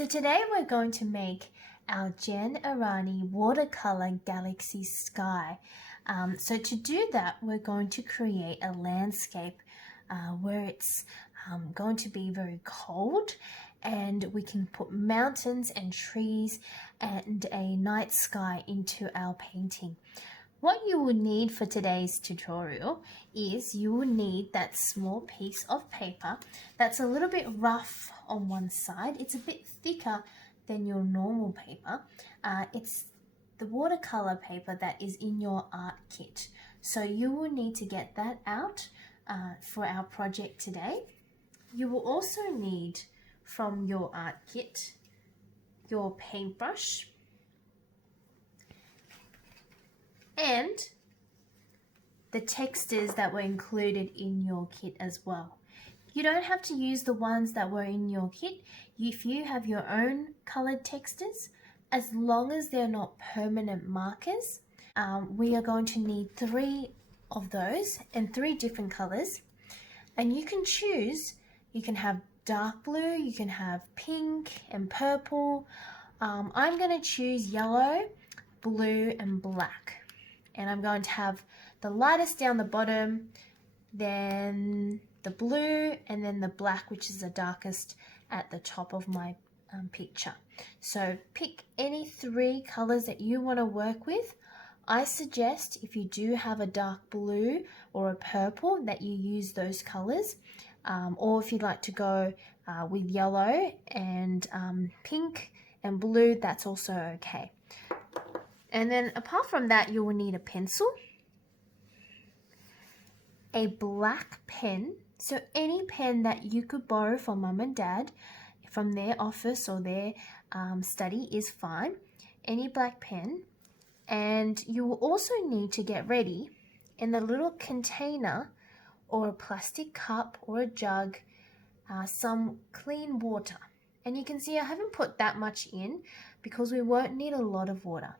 So today we're going to make our Aranyi watercolor galaxy sky. So to do that, we're going to create a landscape where it's going to be very cold, and we can put mountains and trees and a night sky into our painting. What you will need for today's tutorial is you will need that small piece of paper that's a little bit rough on one side. It's a bit thicker than your normal paper. It's the watercolor paper that is in your art kit. So you will need to get that out for our project today. You will also need from your art kit your paintbrush and the textures that were included in your kit as well. You don't have to use the ones that were in your kit if you have your own colored textures, as long as they're not permanent markers. We are going to need 3 of those in 3 different colors, and you can choose. You can have dark blue, you can have pink and purple. I'm going to choose yellow, blue and black. And I'm going to have the lightest down the bottom, then the blue, and then the black, which is the darkest, at the top of my picture. So pick any 3 colors that you want to work with. I suggest if you do have a dark blue or a purple that you use those colors, or if you'd like to go with yellow and pink and blue, that's also okay. And then apart from that, you will need a pencil, a black pen, so any pen that you could borrow from mum and dad from their office or their study is fine, any black pen. And you will also need to get ready in the little container or a plastic cup or a jug, some clean water. And you can see I haven't put that much in because we won't need a lot of water.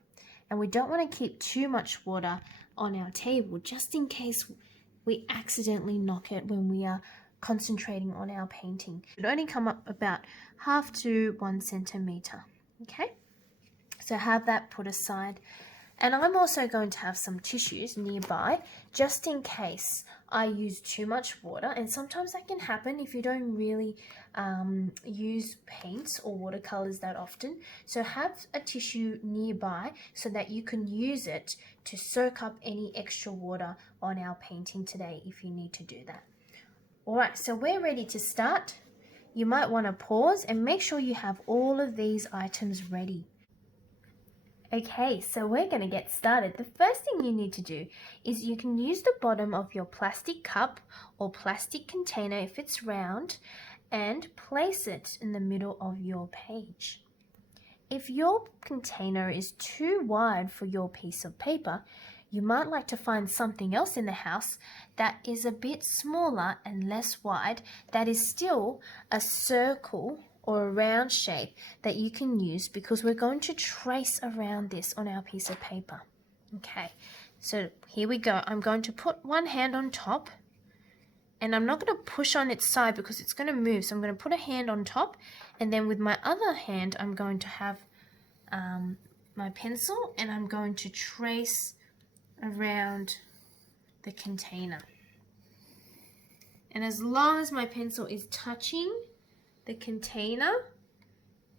And we don't want to keep too much water on our table just in case we accidentally knock it when we are concentrating on our painting. It only come up about 1/2 to 1 centimeter. Okay, so have that put aside. And I'm also going to have some tissues nearby just in case I use too much water, and sometimes that can happen if you don't really use paints or watercolors that often. So have a tissue nearby so that you can use it to soak up any extra water on our painting today if you need to do that. Alright, so we're ready to start. You might want to pause and make sure you have all of these items ready. Okay, so we're going to get started. The first thing you need to do is you can use the bottom of your plastic cup or plastic container if it's round and place it in the middle of your page. If your container is too wide for your piece of paper, you might like to find something else in the house that is a bit smaller and less wide, that is still a circle or a round shape that you can use, because we're going to trace around this on our piece of paper. Okay, so here we go. I'm going to put one hand on top, and I'm not going to push on its side because it's going to move. So I'm going to put a hand on top, and then with my other hand I'm going to have my pencil, and I'm going to trace around the container. And as long as my pencil is touching the container,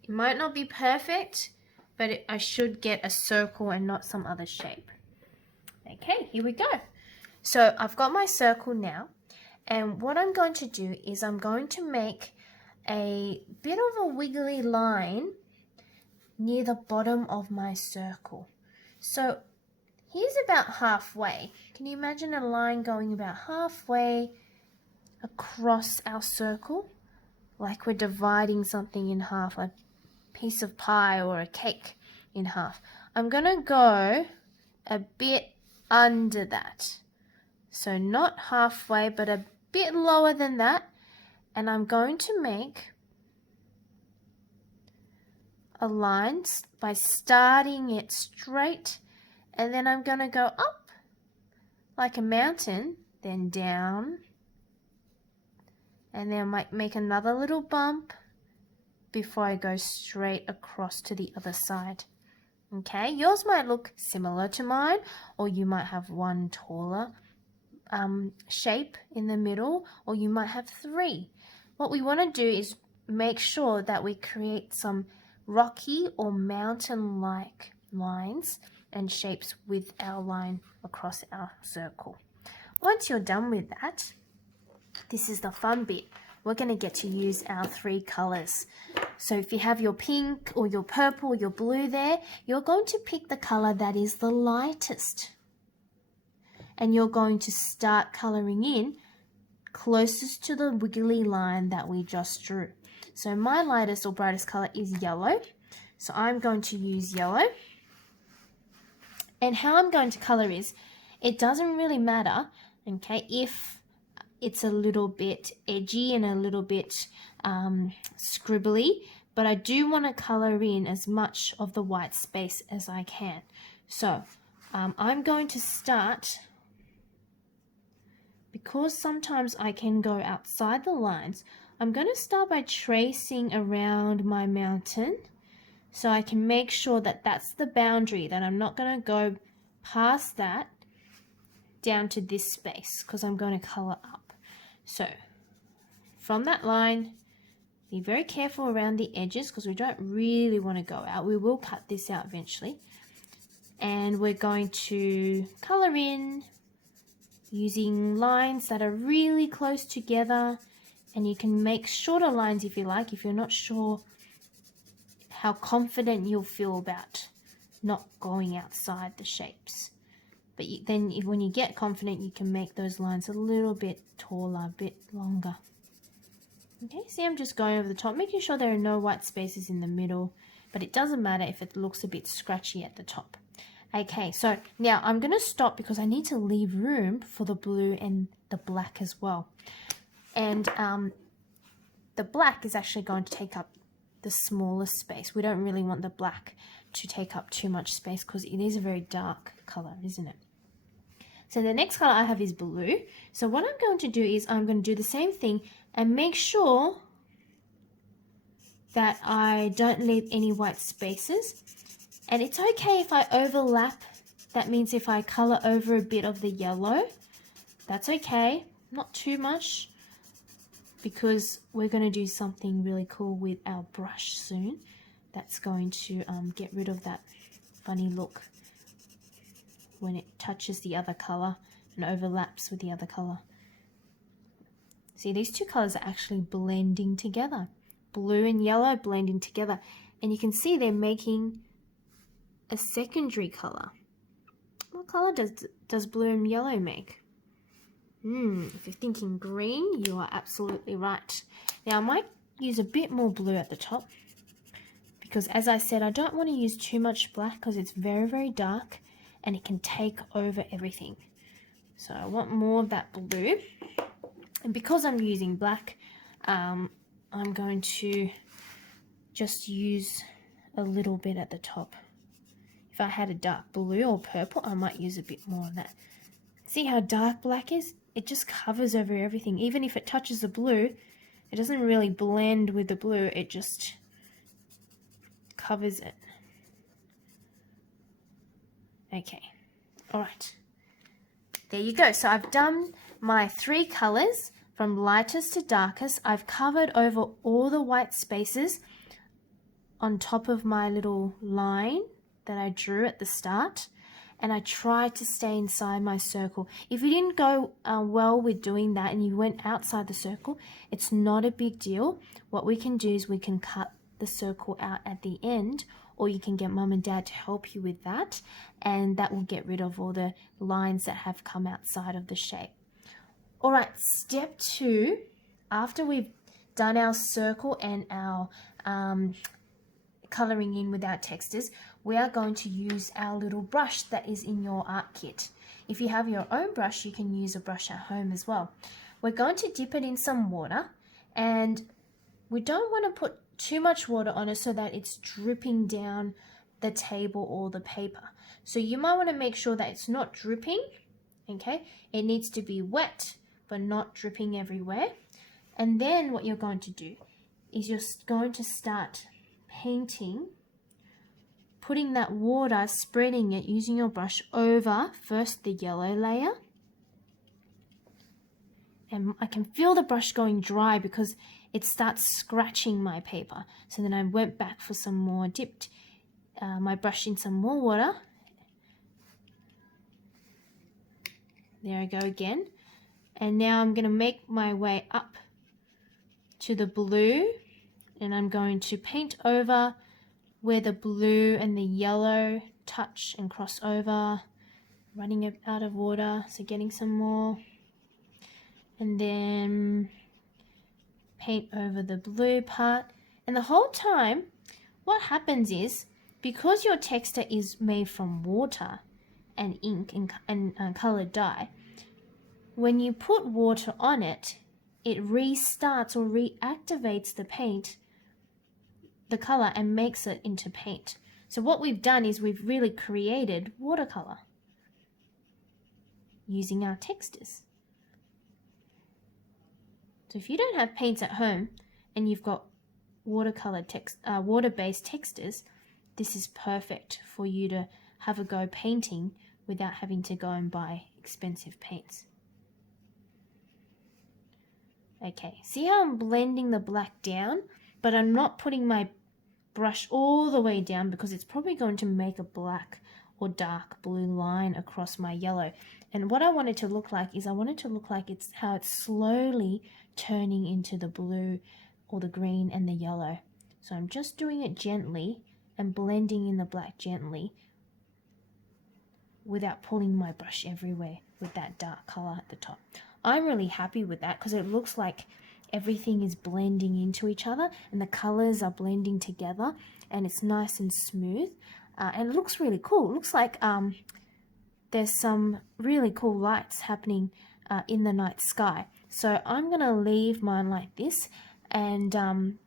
it might not be perfect, but I should get a circle and not some other shape. Okay, here we go. So I've got my circle now, and what I'm going to do is I'm going to make a bit of a wiggly line near the bottom of my circle. So here's about halfway. Can you imagine a line going about halfway across our circle? Like we're dividing something in half, a piece of pie or a cake in half. I'm going to go a bit under that. So not halfway, but a bit lower than that. And I'm going to make a line by starting it straight, and then I'm going to go up like a mountain, then down, and then I might make another little bump, before I go straight across to the other side. Okay, yours might look similar to mine, or you might have one taller shape in the middle, or you might have three. What we want to do is make sure that we create some rocky or mountain-like lines and shapes with our line across our circle. Once you're done with that, this is the fun bit. We're going to get to use our three colors. So if you have your pink or your purple or your blue there, you're going to pick the color that is the lightest. And you're going to start coloring in closest to the wiggly line that we just drew. So my lightest or brightest color is yellow. So I'm going to use yellow. And how I'm going to color is, it doesn't really matter, okay, if it's a little bit edgy and a little bit scribbly, but I do want to color in as much of the white space as I can. So I'm going to start, because sometimes I can go outside the lines, I'm going to start by tracing around my mountain so I can make sure that that's the boundary, that I'm not going to go past that down to this space, because I'm going to color up. So from that line, be very careful around the edges because we don't really want to go out. We will cut this out eventually. And we're going to color in using lines that are really close together, and you can make shorter lines if you like, if you're not sure how confident you'll feel about not going outside the shapes. But when you get confident, you can make those lines a little bit taller, a bit longer. Okay, see, I'm just going over the top, making sure there are no white spaces in the middle, but it doesn't matter if it looks a bit scratchy at the top. Okay, so now I'm going to stop because I need to leave room for the blue and the black as well. And the black is actually going to take up the smallest space. We don't really want the black to take up too much space because it is a very dark color, isn't it? So the next color I have is blue. So what I'm going to do is I'm going to do the same thing and make sure that I don't leave any white spaces. And it's okay if I overlap. That means if I color over a bit of the yellow, that's okay, not too much, because we're going to do something really cool with our brush soon. That's going to get rid of that funny look when it touches the other color and overlaps with the other color. See, these two colors are actually blending together. Blue and yellow blending together. And you can see they're making a secondary color. What color does blue and yellow make? If you're thinking green, you are absolutely right. Now I might use a bit more blue at the top, because as I said, I don't want to use too much black because it's very, very dark and it can take over everything. So I want more of that blue. And because I'm using black, I'm going to just use a little bit at the top. If I had a dark blue or purple, I might use a bit more of that. See how dark black is? It just covers over everything. Even if it touches the blue, it doesn't really blend with the blue. It just covers it. Okay, all right. There you go. So I've done my three colors from lightest to darkest. I've covered over all the white spaces on top of my little line that I drew at the start, and I tried to stay inside my circle. If you didn't go well with doing that and you went outside the circle, it's not a big deal. What we can do is we can cut the circle out at the end, or you can get mum and dad to help you with that, and that will get rid of all the lines that have come outside of the shape. All right, step 2, after we've done our circle and our coloring in with our textures, we are going to use our little brush that is in your art kit. If you have your own brush, you can use a brush at home as well. We're going to dip it in some water, and we don't want to put too much water on it so that it's dripping down the table or the paper. So you might want to make sure that it's not dripping, okay? It needs to be wet, but not dripping everywhere. And then what you're going to do is you're going to start painting, putting that water, spreading it using your brush over first the yellow layer. And I can feel the brush going dry because it starts scratching my paper. So then I went back for some more, dipped my brush in some more water. There I go again. And now I'm going to make my way up to the blue, and I'm going to paint over where the blue and the yellow touch and cross over, running it out of water, so getting some more. And then paint over the blue part. And the whole time, what happens is, because your texture is made from water and ink and colored dye, when you put water on it, it restarts or reactivates the paint, the color, and makes it into paint. So what we've done is we've really created watercolor using our textures. So if you don't have paints at home and you've got water-based textures, this is perfect for you to have a go painting without having to go and buy expensive paints. Okay, see how I'm blending the black down, but I'm not putting my brush all the way down because it's probably going to make a black or dark blue line across my yellow. And what I want it to look like is I want it to look like it's slowly turning into the blue or the green and the yellow. So I'm just doing it gently and blending in the black gently without pulling my brush everywhere with that dark color at the top. I'm really happy with that because it looks like everything is blending into each other and the colors are blending together and it's nice and smooth, and it looks really cool. It looks like there's some really cool lights happening in the night sky. So I'm going to leave mine like this and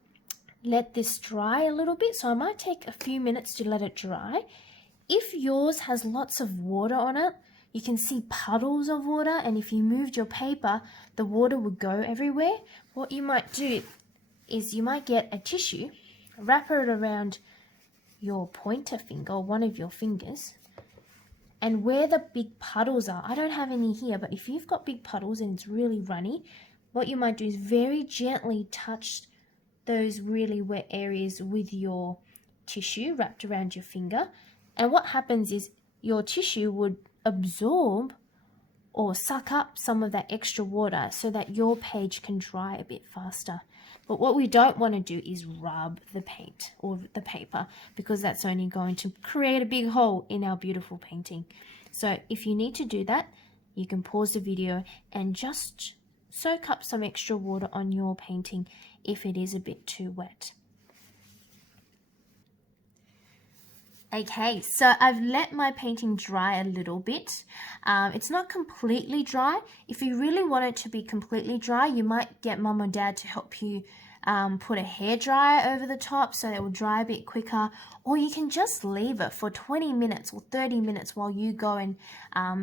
let this dry a little bit. So I might take a few minutes to let it dry. If yours has lots of water on it, you can see puddles of water, and if you moved your paper, the water would go everywhere. What you might do is you might get a tissue, wrap it around your pointer finger or one of your fingers, and where the big puddles are, I don't have any here, but if you've got big puddles and it's really runny, what you might do is very gently touch those really wet areas with your tissue wrapped around your finger. And what happens is your tissue would absorb or suck up some of that extra water so that your page can dry a bit faster. But what we don't want to do is rub the paint or the paper, because that's only going to create a big hole in our beautiful painting. So if you need to do that, you can pause the video and just soak up some extra water on your painting if it is a bit too wet. Okay, so I've let my painting dry a little bit. It's not completely dry. If you really want it to be completely dry, you might get mum or dad to help you put a hairdryer over the top so it will dry a bit quicker, or you can just leave it for 20 minutes or 30 minutes while you go and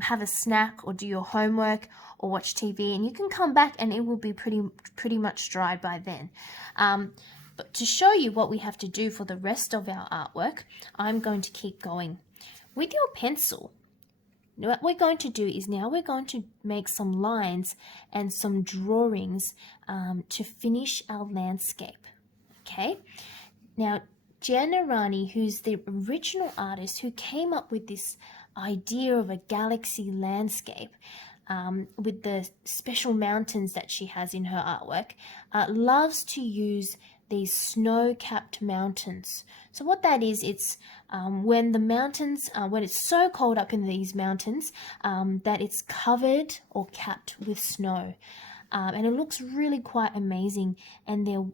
have a snack or do your homework or watch TV, and you can come back and it will be pretty much dry by then. But to show you what we have to do for the rest of our artwork, I'm going to keep going. With your pencil, what we're going to do is now we're going to make some lines and some drawings to finish our landscape. Okay? Now, Aranyi, who's the original artist who came up with this idea of a galaxy landscape, with the special mountains that she has in her artwork, loves to use these snow-capped mountains. So what that is, it's when the mountains, when it's so cold up in these mountains that it's covered or capped with snow. And it looks really quite amazing, and they're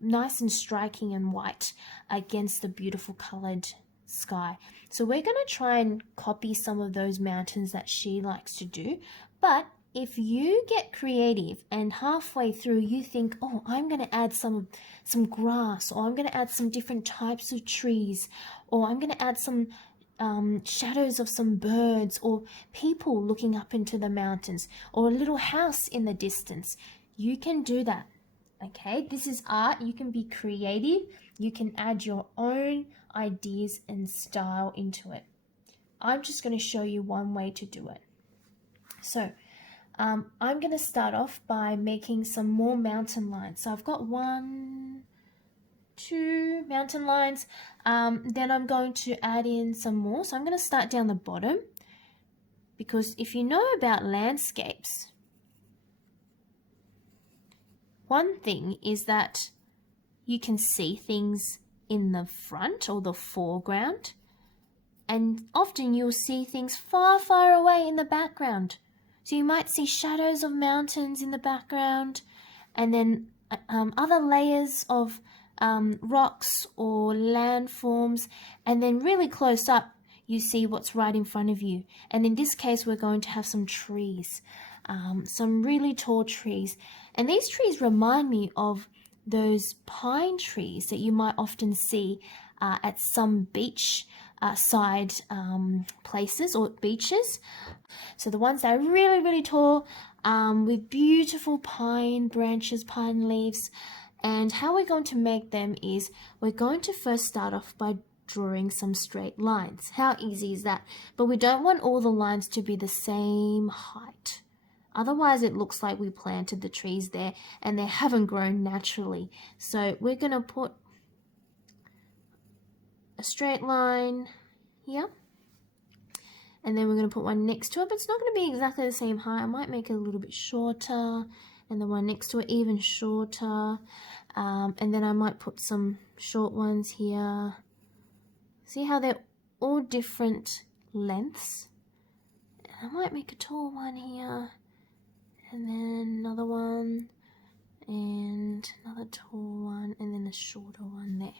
nice and striking and white against the beautiful colored sky. So we're going to try and copy some of those mountains that she likes to do, but if you get creative and halfway through you think, oh, I'm going to add some grass, or I'm going to add some different types of trees, or I'm going to add some shadows of some birds or people looking up into the mountains, or a little house in the distance, you can do that. Okay, this is art. You can be creative. You can add your own ideas and style into it. I'm just going to show you one way to do it. So I'm going to start off by making some more mountain lines. So I've got 1, 2 mountain lines. Then I'm going to add in some more. So I'm going to start down the bottom, because if you know about landscapes, one thing is that you can see things in the front or the foreground, and often you'll see things far, far away in the background. So you might see shadows of mountains in the background, and then other layers of rocks or landforms, and then really close up you see what's right in front of you. And in this case we're going to have some trees, some really tall trees, and these trees remind me of those pine trees that you might often see at some beach side places or beaches. So the ones that are really, really tall, with beautiful pine branches, pine leaves. And how we're going to make them is we're going to first start off by drawing some straight lines. How easy is that? But we don't want all the lines to be the same height. Otherwise it looks like we planted the trees there and they haven't grown naturally. So we're going to put a straight line here, and then we're going to put one next to it, but it's not going to be exactly the same height. I might make it a little bit shorter, and the one next to it even shorter, and then I might put some short ones here. See how they're all different lengths? I might make a tall one here, and then another one, and another tall one, and then a shorter one there.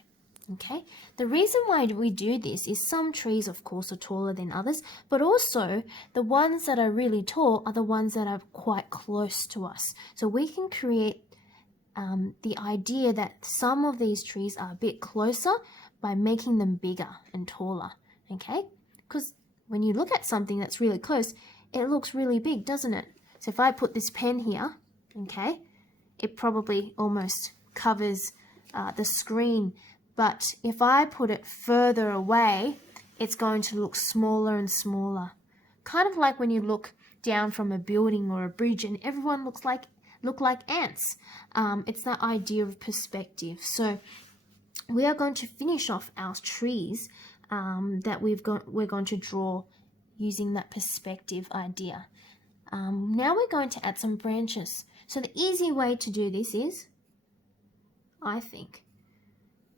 Okay, the reason why we do this is some trees, of course, are taller than others, but also the ones that are really tall are the ones that are quite close to us. So we can create the idea that some of these trees are a bit closer by making them bigger and taller, okay? Because when you look at something that's really close, it looks really big, doesn't it? So if I put this pen here, okay, it probably almost covers the screen. But if I put it further away, it's going to look smaller and smaller. Kind of like when you look down from a building or a bridge and everyone look like ants. It's that idea of perspective. So we are going to finish off our trees that we're going to draw using that perspective idea. Now we're going to add some branches. So the easy way to do this is, I think,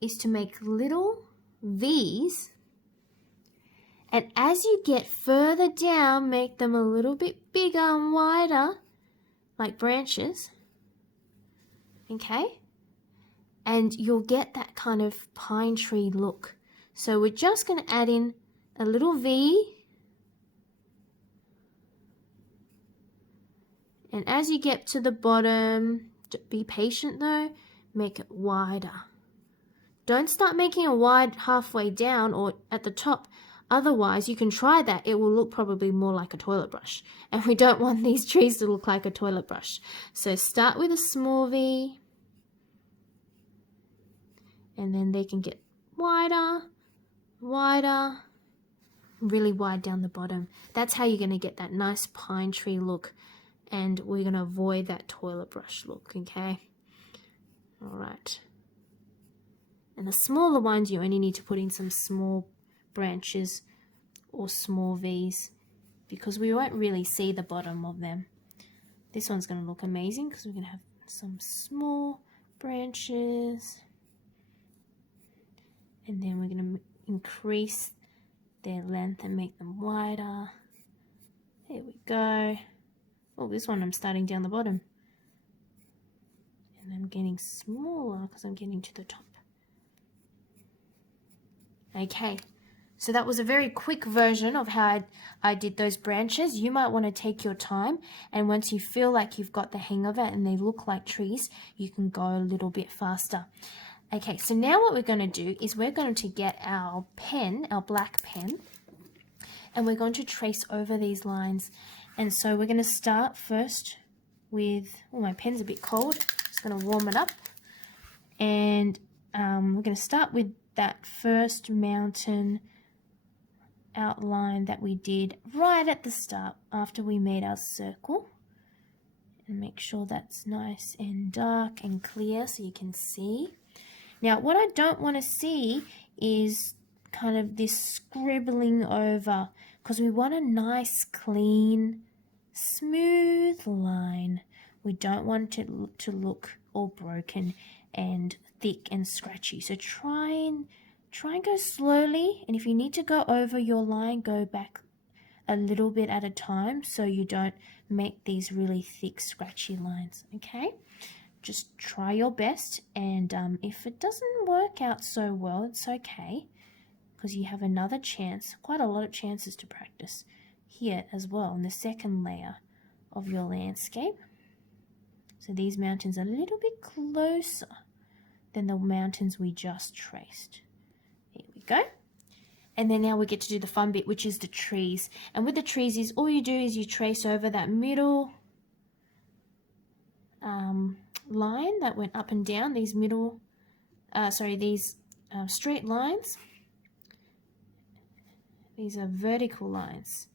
is to make little V's, and as you get further down, make them a little bit bigger and wider, like branches, okay? And you'll get that kind of pine tree look. So we're just going to add in a little V, and as you get to the bottom, be patient though, make it wider. Don't start making it wide halfway down or at the top. Otherwise, you can try that. It will look probably more like a toilet brush. And we don't want these trees to look like a toilet brush. So start with a small V. And then they can get wider, wider, really wide down the bottom. That's how you're going to get that nice pine tree look. And we're going to avoid that toilet brush look, okay? All right. And the smaller ones, you only need to put in some small branches or small V's, because we won't really see the bottom of them. This one's going to look amazing because we're going to have some small branches. And then we're going to increase their length and make them wider. There we go. Oh, this one I'm starting down the bottom. And I'm getting smaller because I'm getting to the top. Okay, so that was a very quick version of how I did those branches. You might want to take your time, and once you feel like you've got the hang of it and they look like trees, you can go a little bit faster. Okay, so now what we're going to do is we're going to get our pen, our black pen, and we're going to trace over these lines. And so we're going to start first with, oh, my pen's a bit cold, so going to warm it up, and we're going to start with that first mountain outline that we did right at the start after we made our circle, and make sure that's nice and dark and clear so you can see. Now what I don't want to see is kind of this scribbling over, because we want a nice clean smooth line. We don't want it to look all broken and thick and scratchy. So try and go slowly, and if you need to go over your line, go back a little bit at a time so you don't make these really thick scratchy lines. Okay, just try your best, and if it doesn't work out so well, it's okay, because you have another chance, quite a lot of chances to practice here as well in the second layer of your landscape. So these mountains are a little bit closer than the mountains we just traced. Here we go. And then now we get to do the fun bit, which is the trees. And with the trees, is all you do is you trace over that middle line that went up and down, these straight lines. These are vertical lines.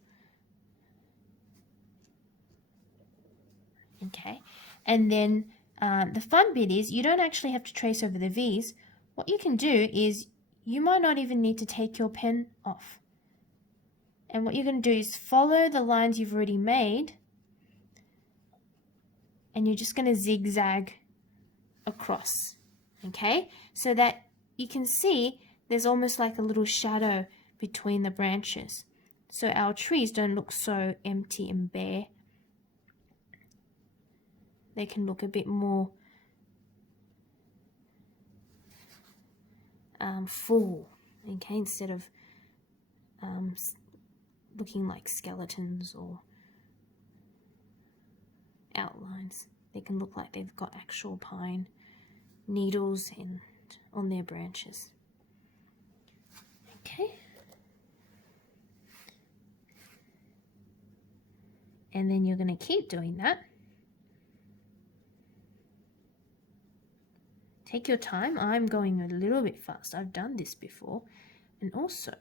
Okay, and then the fun bit is you don't actually have to trace over the V's. What you can do is you might not even need to take your pen off. And what you're going to do is follow the lines you've already made, and you're just going to zigzag across, okay? So that you can see there's almost like a little shadow between the branches. So our trees don't look so empty and bare. They can look a bit more full, okay, instead of looking like skeletons or outlines. They can look like they've got actual pine needles on their branches. Okay. And then you're going to keep doing that. Take your time. I'm going a little bit fast. I've done this before. And also,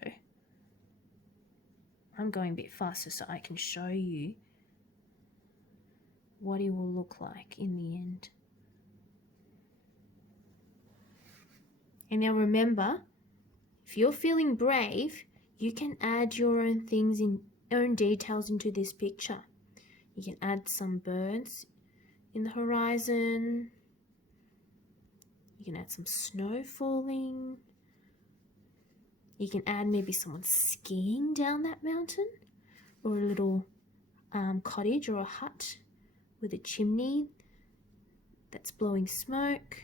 I'm going a bit faster so I can show you what it will look like in the end. And now remember, if you're feeling brave, you can add your own things, own details into this picture. You can add some birds in the horizon. You can add some snow falling. You can add maybe someone skiing down that mountain, or a little cottage or a hut with a chimney that's blowing smoke.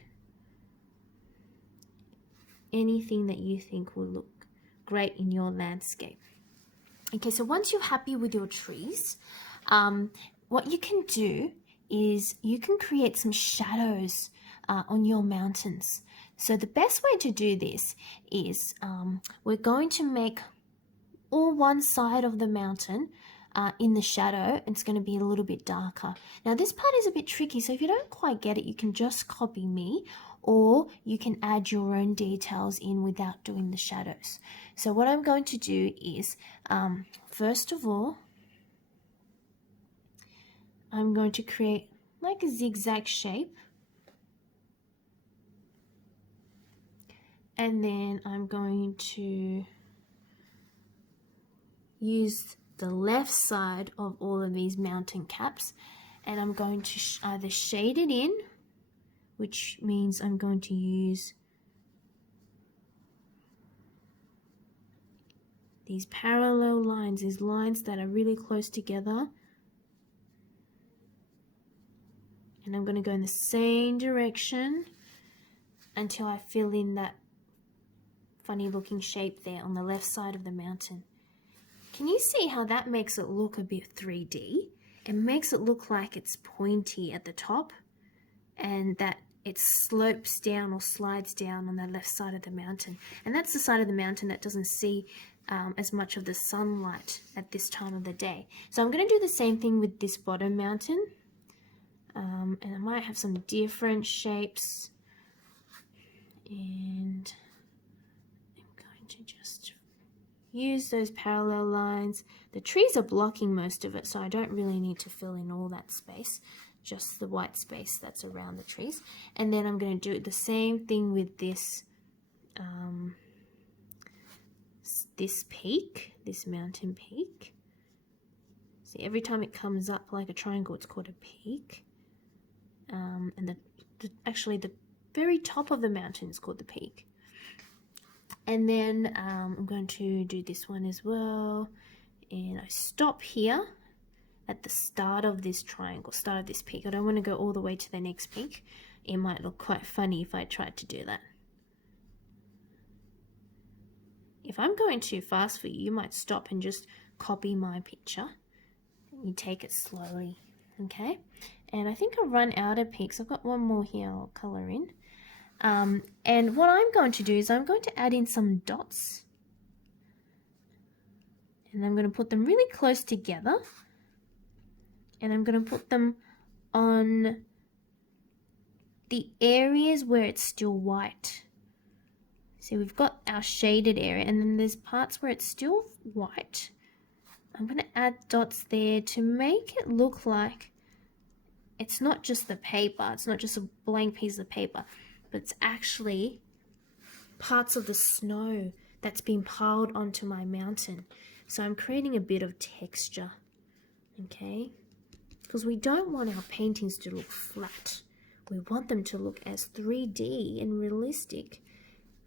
Anything that you think will look great in your landscape. Okay, so once you're happy with your trees, what you can do is you can create some shadows on your mountains. So the best way to do this is we're going to make all one side of the mountain in the shadow. It's going to be a little bit darker. Now this part is a bit tricky, so if you don't quite get it, you can just copy me, or you can add your own details in without doing the shadows. So what I'm going to do is, first of all, I'm going to create like a zigzag shape. And then I'm going to use the left side of all of these mountain caps, and I'm going to either shade it in, which means I'm going to use these parallel lines, these lines that are really close together, and I'm going to go in the same direction until I fill in that funny looking shape there on the left side of the mountain. Can you see how that makes it look a bit 3D? It makes it look like it's pointy at the top and that it slopes down or slides down on the left side of the mountain. And that's the side of the mountain that doesn't see as much of the sunlight at this time of the day. So I'm going to do the same thing with this bottom mountain. and I might have some different shapes, and I'm going to just use those parallel lines. The trees are blocking most of it, so I don't really need to fill in all that space, just the white space that's around the trees. And then I'm going to do the same thing with this this peak, this mountain peak. See, every time it comes up like a triangle, it's called a peak. And actually the very top of the mountain is called the peak. And then I'm going to do this one as well. And I stop here at the start of this triangle, start of this peak. I don't want to go all the way to the next peak. It might look quite funny if I tried to do that. If I'm going too fast for you, you might stop and just copy my picture. You take it slowly, okay? And I think I've run out of peaks. I've got one more here I'll colour in. And what I'm going to do is I'm going to add in some dots. And I'm going to put them really close together. And I'm going to put them on the areas where it's still white. So we've got our shaded area, and then there's parts where it's still white. I'm going to add dots there to make it look like it's not just the paper, it's not just a blank piece of paper, but it's actually parts of the snow that's been piled onto my mountain. So I'm creating a bit of texture, okay? Because we don't want our paintings to look flat. We want them to look as 3D and realistic.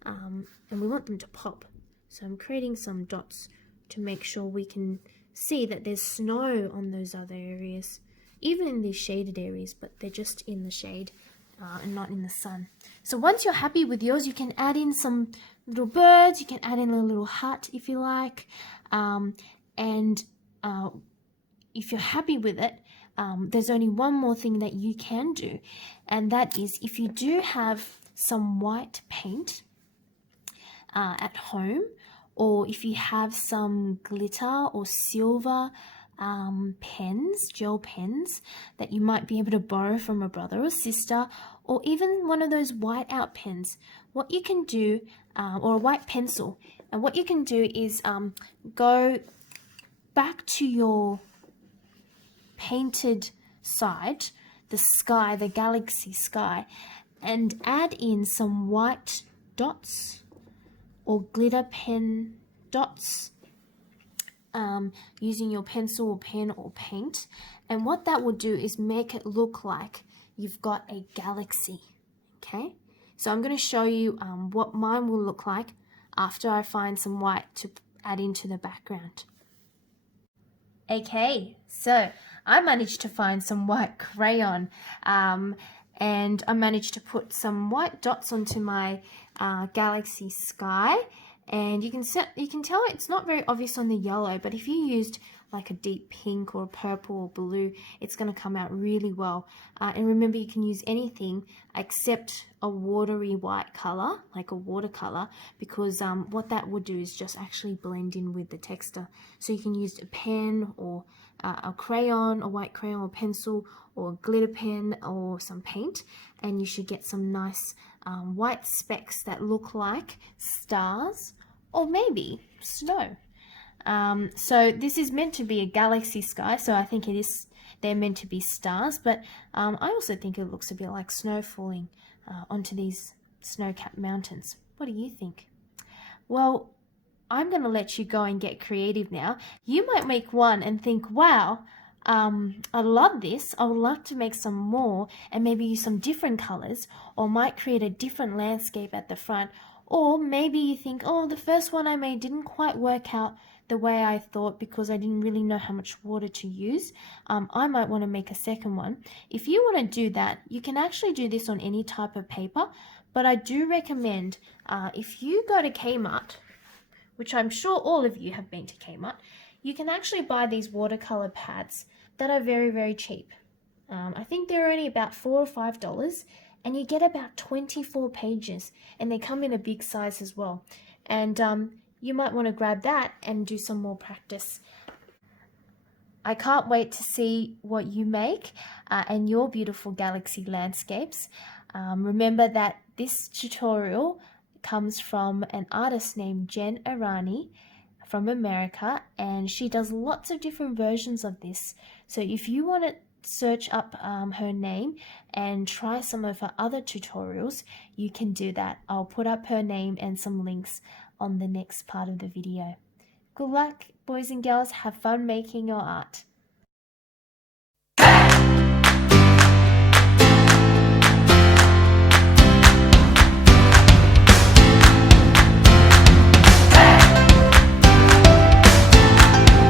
And we want them to pop. So I'm creating some dots to make sure we can see that there's snow on those other areas, even in these shaded areas, but they're just in the shade and not in the sun. So once you're happy with yours, you can add in some little birds, you can add in a little hut if you like, and if you're happy with it, there's only one more thing that you can do, and that is if you do have some white paint at home, or if you have some glitter or silver pens, gel pens that you might be able to borrow from a brother or sister, or even one of those white out pens, what you can do, or a white pencil, and what you can do is go back to your painted side, the sky, the galaxy sky, and add in some white dots or glitter pen dots using your pencil or pen or paint. And what that will do is make it look like you've got a galaxy, okay? So I'm going to show you what mine will look like after I find some white to add into the background. Okay, so I managed to find some white crayon and I managed to put some white dots onto my galaxy sky, and you can tell it's not very obvious on the yellow, but if you used like a deep pink or purple or blue, it's going to come out really well. And remember, you can use anything except a watery white color, like a watercolor, because what that would do is just actually blend in with the texture. So you can use a pen or a crayon, a white crayon or pencil, or a glitter pen or some paint, and you should get some nice white specks that look like stars or maybe snow. So this is meant to be a galaxy sky, so I think they're meant to be stars, but I also think it looks a bit like snow falling onto these snow-capped mountains. What do you think? Well, I'm going to let you go and get creative now. You might make one and think, wow, I love this. I would love to make some more and maybe use some different colors, or might create a different landscape at the front. Or maybe you think, oh, the first one I made didn't quite work out the way I thought because I didn't really know how much water to use. I might want to make a second one. If you want to do that, you can actually do this on any type of paper, but I do recommend if you go to Kmart, which I'm sure all of you have been to Kmart, you can actually buy these watercolor pads that are very, very cheap. I think they're only about $4 or $5, and you get about 24 pages, and they come in a big size as well. And you might want to grab that and do some more practice. I can't wait to see what you make and your beautiful galaxy landscapes. Remember that this tutorial comes from an artist named Jen Aranyi from America, and she does lots of different versions of this. So if you want to search up her name and try some of her other tutorials, you can do that. I'll put up her name and some links on the next part of the video. Good luck, boys and girls. Have fun making your art.